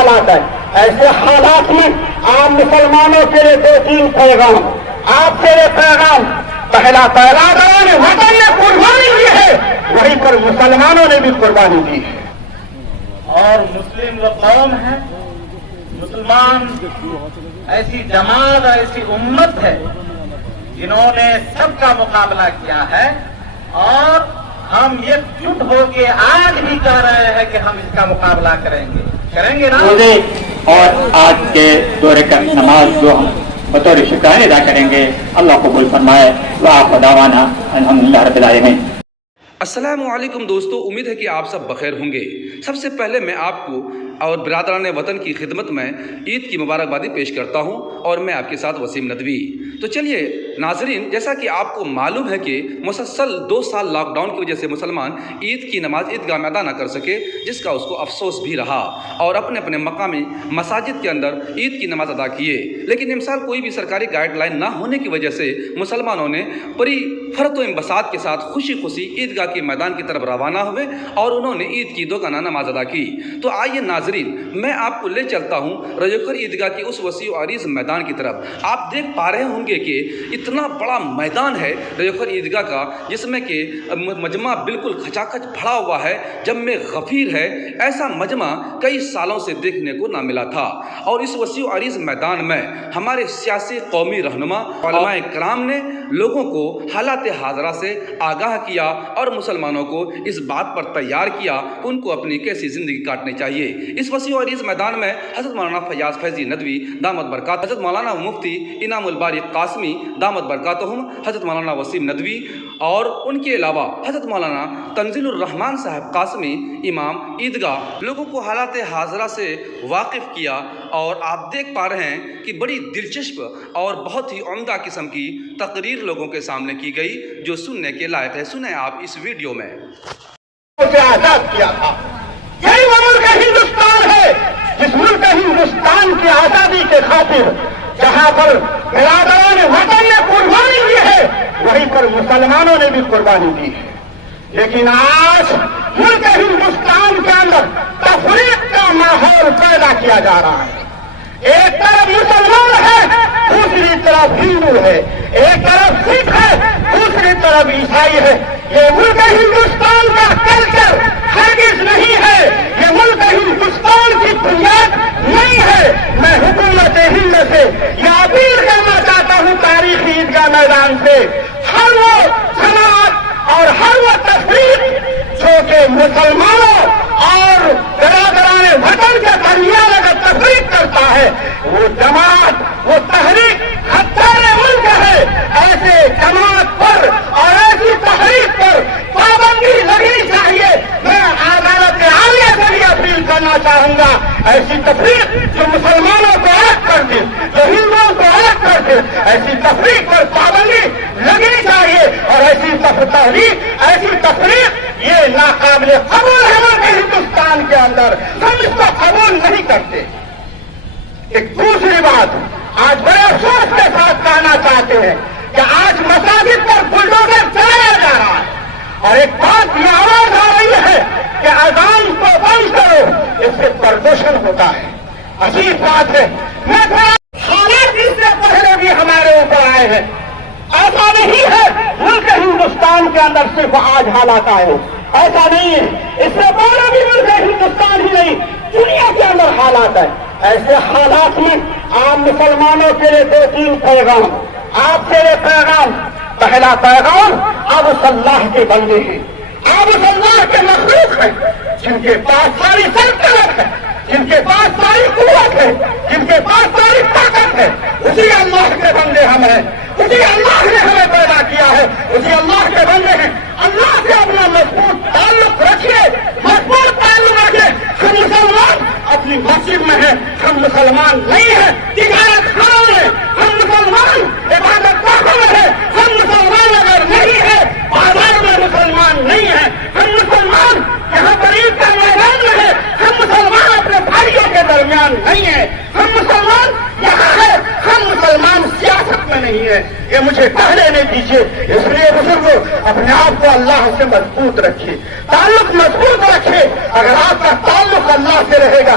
حالات ہے. ایسے حالات میں آپ مسلمانوں کے لیے دو تین پیغام. آپ سے یہ پیغام پہلا پیغام وطن نے قربانی دی ہے, وہیں پر مسلمانوں نے بھی قربانی دی ہے. اور مسلم وہ قوم ہے, مسلمان ایسی جماعت ایسی امت ہے جنہوں نے سب کا مقابلہ کیا ہے, اور ہم ایک جٹ ہو کے آج بھی کہہ رہے ہیں کہ ہم اس کا مقابلہ کریں گے نا. اور آج کے دورے کا نماز جو ہم بطور شکرانہ ادا کریں گے, اللہ قبول فرمائے. وآخر دعوانا الحمدللہ رب العالمین. السلام علیکم دوستو, امید ہے کہ آپ سب بخیر ہوں گے. سب سے پہلے میں آپ کو اور برادران وطن کی خدمت میں عید کی مبارکبادی پیش کرتا ہوں, اور میں آپ کے ساتھ وسیم ندوی. تو چلیے ناظرین, جیسا کہ آپ کو معلوم ہے کہ مسلسل 2 سال لاک ڈاؤن کی وجہ سے مسلمان عید کی نماز عیدگاہ میں ادا نہ کر سکے, جس کا اس کو افسوس بھی رہا, اور اپنے اپنے مقامی مساجد کے اندر عید کی نماز ادا کیے. لیکن امسال کوئی بھی سرکاری گائیڈ لائن نہ ہونے کی وجہ سے مسلمانوں نے بڑی فرت و انبساط کے ساتھ خوشی خوشی عیدگاہ کے میدان کی طرف روانہ ہوئے, اور انہوں نے عید کی 2 گانا نماز ادا کی. تو آئیے ناظرین, میں آپ کو لے چلتا ہوں رجوکھر عیدگاہ کی اس وسیع و عریض میدان کی طرف. آپ دیکھ پا رہے ہوں گے کہ اتنا بڑا میدان ہے رجوکھر عیدگاہ کا, جس میں کہ مجمع بالکل کھچاکھچ بھرا ہوا ہے, جم غفیر ہے. ایسا مجمع کئی سالوں سے دیکھنے کو نہ ملا تھا. اور اس وسیع و عریض میدان میں ہمارے سیاسی قومی رہنما علماء کرام نے لوگوں کو حالات حاضرہ سے آگاہ کیا, اور مسلمانوں کو اس بات پر تیار کیا کہ ان کو اپنی کیسی زندگی کاٹنی چاہیے. اس وسیع و عریض میدان میں حضرت مولانا فیاض فیضی ندوی دامت برکات, حضرت مولانا مفتی انعام الباری قاسمی دامت برکاتہم, حضرت مولانا وسیم ندوی, اور ان کے علاوہ حضرت مولانا تنزیل الرحمان صاحب قاسمی امام عیدگاہ لوگوں کو حالات حاضرہ سے واقف کیا. اور آپ دیکھ پا رہے ہیں کہ بڑی دلچسپ اور بہت ہی عمدہ قسم کی تقریر لوگوں کے سامنے کی گئی, جو سننے کے لائق ہے. سنیں آپ اس ویڈیو میں. آزاد کیا تھا, یہی وہ ملک ہندوستان ہے جس ملک ہندوستان کی آزادی کے خاطر جہاں پر برادران وطن نے قربانی دی ہے, وہیں پر مسلمانوں نے بھی قربانی دی ہے. لیکن آج ملک ہندوستان کے اندر تفریق کا ماحول پیدا کیا جا رہا ہے. ایک طرف مسلمان ہے, دوسری طرف ہندو ہے. ایک طرف سکھ ہے, دوسری طرف عیسائی ہے. یہ ملک ہندوستان کا کلچر ہرگز نہیں ہے, یہ ملک ہندوستان کی بنیاد نہیں ہے. میں حکومت ہند سے یہ اپیل کرنا چاہتا ہوں تاریخی عیدگاہ میدان سے, ہر وہ جماعت اور ہر وہ تفریق جو کہ مسلمانوں اور برادران وطن کے درمیان اگر تفریق کرتا ہے, وہ جماعت وہ تحریک خطار ملک ہے. ایسے جماعت پر اور ایسی تحریک پر پابندی لگنی چاہیے. میں عدالت عالیہ سے بھی اپیل کرنا چاہوں گا, ایسی تفریق جو مسلمانوں کو الگ کر دے, جو ہندوؤں کو الگ کر دے, ایسی تفریق پر پابندی لگنی چاہیے. اور ایسی تحریک ایسی تفریق یہ ناقابل قبول ہے ملک ہندوستان کے اندر, ہم اس کو قبول نہیں کرتے. ایک دوسری بات آج بڑے افسوس کے ساتھ کہنا چاہتے ہیں کہ آج مساجد پر بلڈوزر چلایا جا رہا ہے, اور ایک بات یہ آواز آ رہی ہے کہ اذان کو بند کرو, اس سے پردوشن ہوتا ہے. عجیب بات ہے. میں حالات اس سے پہلے بھی ہمارے اوپر آئے ہیں. ایسا نہیں ہے ملک ہندوستان کے اندر صرف آج حالات آئے, ایسا نہیں ہے. اس سے پہلے بھی ملک ہندوستان ہی نہیں, دنیا کے اندر حالات ہے. ایسے حالات میں آپ مسلمانوں کے لیے 2-3 پیغام. آپ سے یہ پیغام, پہلا پیغام, آپ اس اللہ کے بندے ہیں, آپ اس اللہ کے مخلوق ہیں جن کے پاس ساری سلطنت ہے, جن کے پاس ساری قوت ہے, جن کے پاس ساری طاقت ہے. اسی اللہ کے بندے ہم ہیں, اسی اللہ نے ہمیں پیدا کیا ہے, اسی اللہ کے بندے ہیں. اللہ سے اپنا مضبوط تعلق رکھیے, مضبوط تعلق رکھیے. ہم مسلمان اپنی مسجد میں ہیں, ہم مسلمان نہیں ہیں تجارت خانوں میں, ہم مسلمان عبادت گاہوں میں ہیں, ہم مسلمان اگر نہیں ہے بازار میں مسلمان نہیں ہے, ہم مسلمان یہاں قریب کا میدان میں ہے, ہم مسلمان اپنے بھائیوں کے درمیان نہیں ہے, ہم مسلمان یہاں ہے, ہم مسلمان سیاست میں نہیں ہے. یہ مجھے کہہ لینے دیجیے. اس لیے بزرگوں اپنے آپ کو اللہ سے مضبوط رکھیے, تعلق مضبوط رکھے. اگر آپ کا تعلق اللہ سے رہے گا